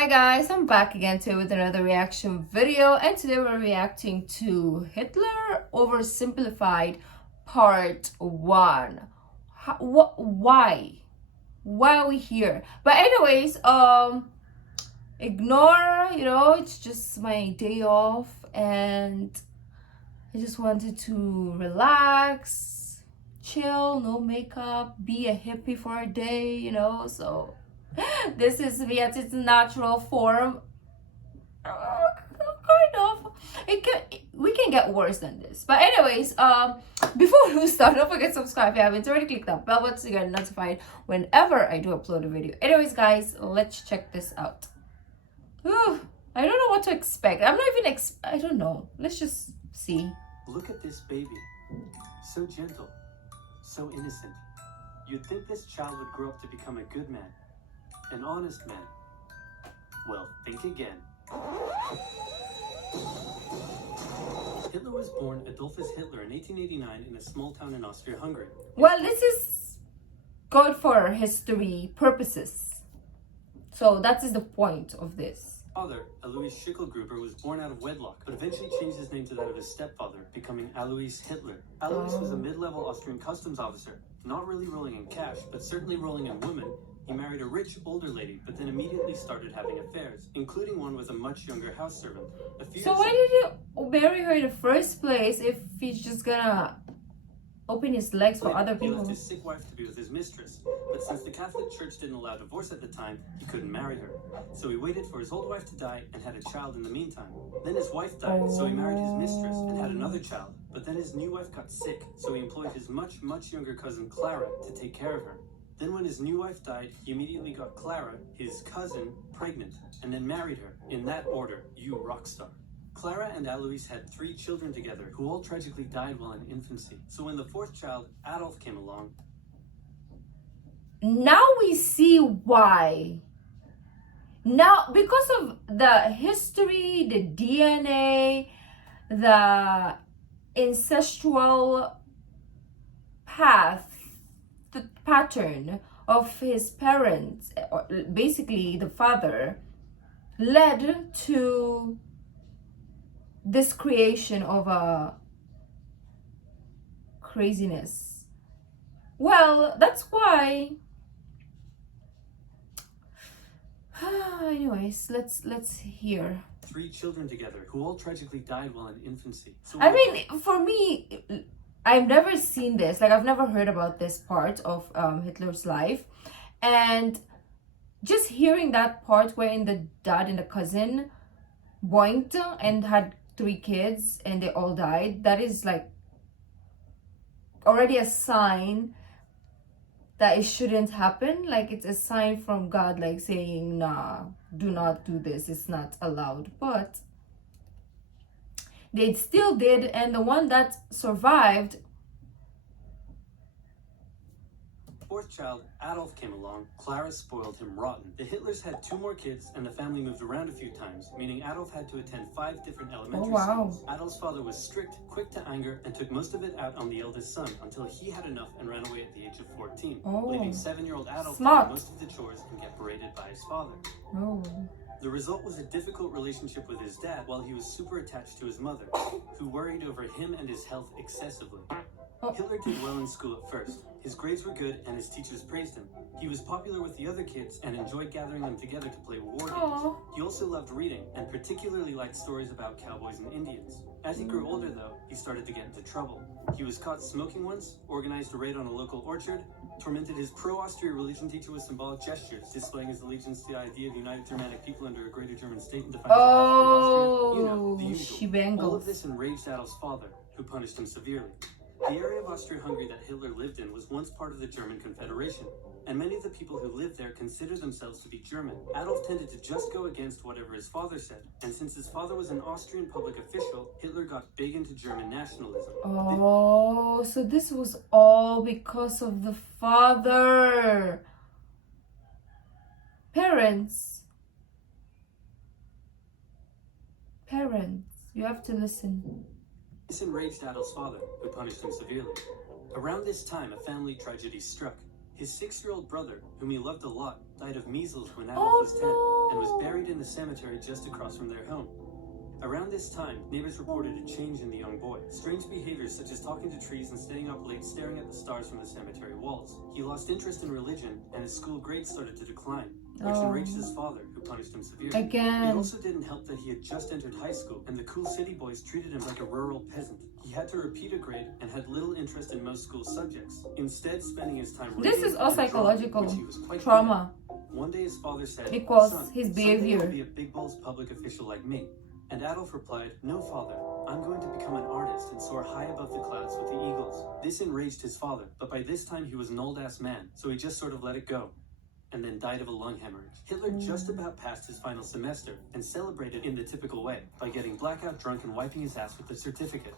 Hi guys, I'm back again today with another reaction video, and today we're reacting to Hitler Oversimplified Part 1. Why? Why are we here? But anyways, ignore, it's just my day off and I just wanted to relax, chill, no makeup, be a hippie for a day, so this is me at its natural form. Kind of. We can get worse than this. But anyways, before we start, don't forget to subscribe if you haven't already. Click that bell button so you get notified whenever I do upload a video. Anyways, guys, let's check this out. Whew, I don't know what to expect. I'm not even I don't know. Let's just see. Look at this baby. So gentle, so innocent. You'd think this child would grow up to become a good man. An honest man. Well, think again. Hitler was born Adolphus Hitler in 1889 in a small town in Austria-Hungary. Well, this is good for history purposes. So that is the point of this. Father, Alois Schicklgruber, was born out of wedlock, but eventually changed his name to that of his stepfather, becoming Alois Hitler. Alois was a mid-level Austrian customs officer, not really rolling in cash, but certainly rolling in women. He married a rich, older lady, but then immediately started having affairs, including one with a much younger house servant. So why did you marry her in the first place if he's just gonna open his legs for other people? He left his sick wife to be with his mistress, but since the Catholic Church didn't allow divorce at the time, he couldn't marry her. So he waited for his old wife to die and had a child in the meantime. Then his wife died, so he married his mistress and had another child. But then his new wife got sick, so he employed his much younger cousin Clara to take care of her. Then when his new wife died, he immediately got Clara, his cousin, pregnant, and then married her. In that order, you rock star. Clara and Alois had 3 children together, who all tragically died while in infancy. So when the 4th child, Adolf, came along... Now we see why. Now, because of the history, the DNA, the ancestral path, the pattern of his parents, or basically the father, led to this creation of a craziness. Well, that's why. Anyways, let's hear. 3 children together, who all tragically died while in infancy. So I mean, for me, I've never seen this. Like, I've never heard about this part of Hitler's life. And just hearing that part wherein the dad and the cousin boinked and had 3 kids and they all died, that is like already a sign that it shouldn't happen. Like, it's a sign from God, like saying, nah, do not do this, it's not allowed. But they still did, and the one that survived. 4th child, Adolf, came along. Clara spoiled him rotten. The Hitlers had 2 more kids, and the family moved around a few times, meaning Adolf had to attend 5 different elementary schools. Adolf's father was strict, quick to anger, and took most of it out on the eldest son until he had enough and ran away at the age of 14, leaving 7-year-old Adolf to do most of the chores and get berated by his father. The result was a difficult relationship with his dad, while he was super attached to his mother, who worried over him and his health excessively. Hitler did well in school at first. His grades were good and his teachers praised him. He was popular with the other kids and enjoyed gathering them together to play war games. He also loved reading and particularly liked stories about cowboys and Indians. As he grew older, though, he started to get into trouble. He was caught smoking once, organized a raid on a local orchard, tormented his pro-Austria religion teacher with symbolic gestures, displaying his allegiance to the idea of united Germanic people under a greater German state and defiance of Austria. You know, the usual. All of this enraged Adolf's father, who punished him severely. The area of Austria-Hungary that Hitler lived in was once part of the German Confederation, and many of the people who lived there considered themselves to be German. Adolf tended to just go against whatever his father said, and since his father was an Austrian public official, Hitler got big into German nationalism. So this was all because of the father. Parents, you have to listen. This enraged Adolf's father, who punished him severely. Around this time, a family tragedy struck. His 6-year-old brother, whom he loved a lot, died of measles when Adolf was 10, and was buried in the cemetery just across from their home. Around this time, neighbors reported a change in the young boy. Strange behaviors such as talking to trees and staying up late staring at the stars from the cemetery walls. He lost interest in religion and his school grades started to decline, which enraged his father, who punished him severely. It also didn't help that he had just entered high school and the cool city boys treated him like a rural peasant. He had to repeat a grade and had little interest in most school subjects, instead spending his time reading. This is all psychological drawing, trauma. One day his father said, because "Son, his someday behavior. you'll be a big balls public official like me." And Adolf replied, "No, father, I'm going to become an artist and soar high above the clouds with the eagles." This enraged his father, but by this time he was an old-ass man, so he just sort of let it go, and then died of a lung hemorrhage. Hitler just about passed his final semester and celebrated in the typical way by getting blackout drunk and wiping his ass with the certificate.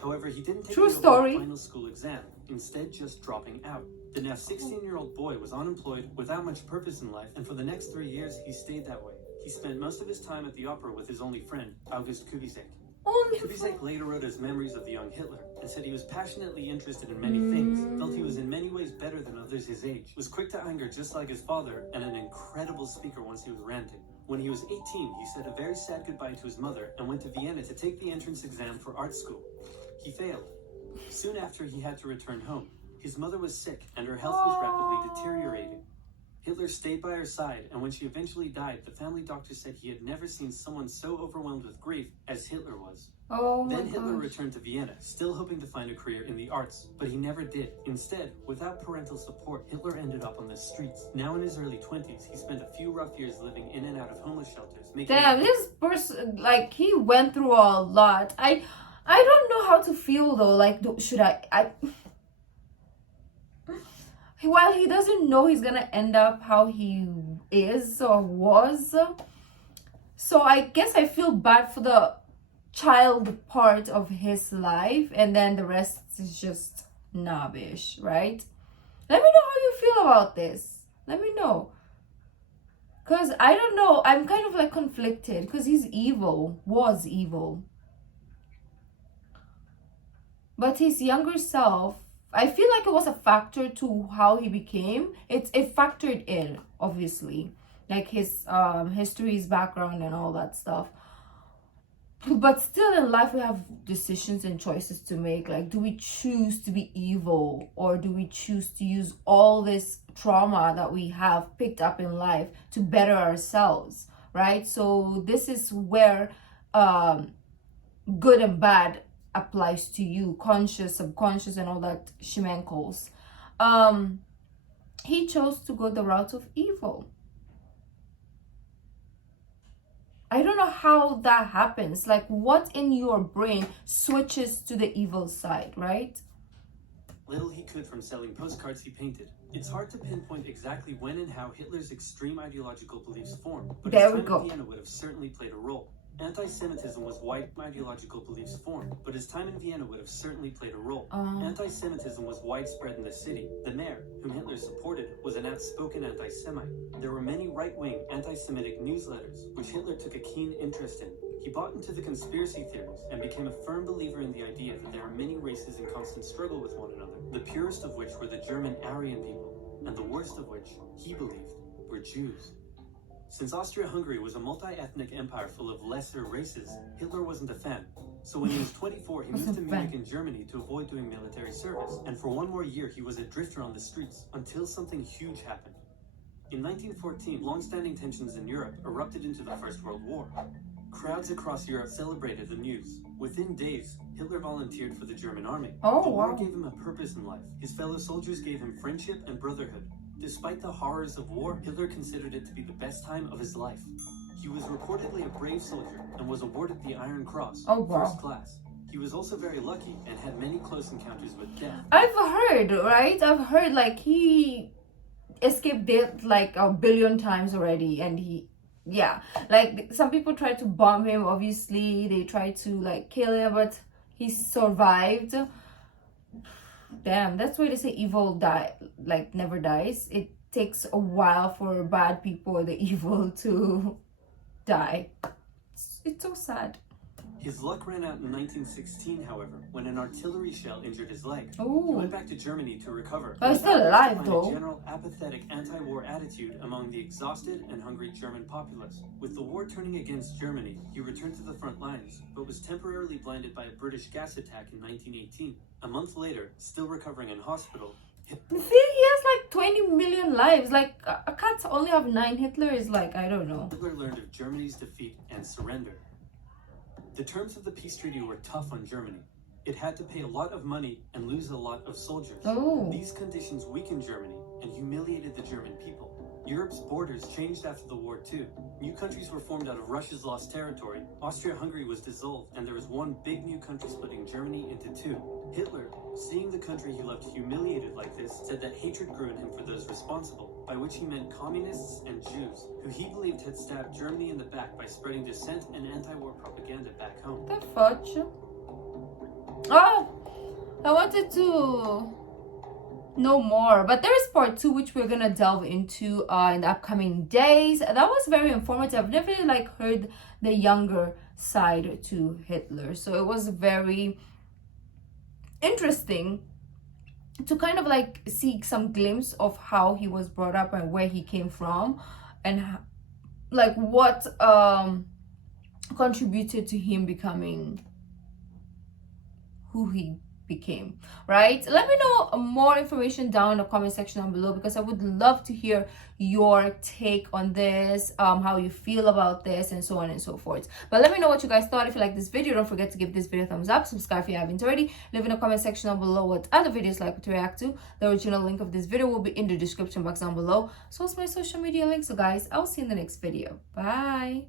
However, he didn't take True the story. final school exam, instead just dropping out. The now 16-year-old boy was unemployed without much purpose in life, and for the next 3 years he stayed that way. He spent most of his time at the opera with his only friend, August Kubizek. Kubizek later wrote his memories of the young Hitler and said he was passionately interested in many things, felt he was in many ways better than others his age, was quick to anger just like his father, and an incredible speaker once he was ranting. When he was 18, he said a very sad goodbye to his mother and went to Vienna to take the entrance exam for art school. He failed. Soon after, he had to return home. His mother was sick and her health was rapidly deteriorating. Hitler stayed by her side, and when she eventually died, the family doctor said he had never seen someone so overwhelmed with grief as Hitler was. Then Hitler returned to Vienna, still hoping to find a career in the arts, but he never did. Instead, without parental support, Hitler ended up on the streets. Now in his early 20s, he spent a few rough years living in and out of homeless shelters. Damn, this person, like, he went through a lot. I don't know how to feel though. Like, should I while he doesn't know he's gonna end up how he is or was, so I guess I feel bad for the child part of his life, and then the rest is just knobbish, right? Let me know how you feel about this. Let me know, because I don't know, I'm kind of like conflicted, because he's evil, was evil, but his younger self, I feel like it was a factor to how he became. It factored in, obviously, like his history, his background, and all that stuff. But still, in life, we have decisions and choices to make. Like, do we choose to be evil, or do we choose to use all this trauma that we have picked up in life to better ourselves, right? So this is where good and bad applies to you, conscious, subconscious, and all that shemenkos. He chose to go the route of evil. I don't know how that happens. Like, what in your brain switches to the evil side, right? Little he could from selling postcards he painted. It's hard to pinpoint exactly when and how Hitler's extreme ideological beliefs formed, but his time in Vienna would have certainly played a role. Anti-Semitism was why ideological beliefs formed, but his time in Vienna would have certainly played a role. Anti-Semitism was widespread in the city. The mayor, whom Hitler supported, was an outspoken anti-Semite. There were many right-wing anti-Semitic newsletters, which Hitler took a keen interest in. He bought into the conspiracy theories and became a firm believer in the idea that there are many races in constant struggle with one another, the purest of which were the German Aryan people, and the worst of which, he believed, were Jews. Since Austria-Hungary was a multi-ethnic empire full of lesser races, Hitler wasn't a fan. So when he was 24, he moved to Munich in Germany to avoid doing military service. And for one more year, he was a drifter on the streets until something huge happened. In 1914, long-standing tensions in Europe erupted into the First World War. Crowds across Europe celebrated the news. Within days, Hitler volunteered for the German army. The war gave him a purpose in life. His fellow soldiers gave him friendship and brotherhood. Despite the horrors of war, Hitler considered it to be the best time of his life. He was reportedly a brave soldier and was awarded the Iron Cross, first class. He was also very lucky and had many close encounters with death. I've heard, right? I've heard like he escaped death like 1 billion times already, and like some people tried to bomb him, obviously. They tried to like kill him, but he survived. Damn, that's why they say evil never dies. It takes a while for bad people, the evil, to die. It's so sad. His luck ran out in 1916, however, when an artillery shell injured his leg. Ooh. He went back to Germany to recover. But he's still alive, A though. general apathetic anti-war attitude among the exhausted and hungry German populace. With the war turning against Germany, he returned to the front lines, but was temporarily blinded by a British gas attack in 1918. A month later, still recovering in hospital, See, he has like 20 million lives. Like, I can't only have 9. Hitler is like, I don't know. Hitler learned of Germany's defeat and surrender. The terms of the peace treaty were tough on Germany. It had to pay a lot of money and lose a lot of soldiers. Oh. These conditions weakened Germany and humiliated the German people. Europe's borders changed after the war too. New countries were formed out of Russia's lost territory. Austria-Hungary was dissolved, and there was one big new country splitting Germany into 2. Hitler, seeing the country he loved humiliated like this, said that hatred grew in him for those responsible, by which he meant communists and Jews, who he believed had stabbed Germany in the back by spreading dissent and anti-war propaganda back home. The fudge. Oh, I wanted to know more, but there is part 2 which we're gonna delve into in the upcoming days. That was very informative. I've never like heard the younger side to Hitler, so it was very interesting to kind of like see some glimpse of how he was brought up and where he came from, and like what contributed to him becoming who he became, right? Let me know more information down in the comment section down below, because I would love to hear your take on this, how you feel about this, and so on and so forth. But let me know what you guys thought. If you like this video, don't forget to give this video a thumbs up, subscribe if you haven't already, leave in the comment section down below what other videos like to react to. The original link of this video will be in the description box down below, so it's my social media links. So guys, I'll see you in the next video. Bye.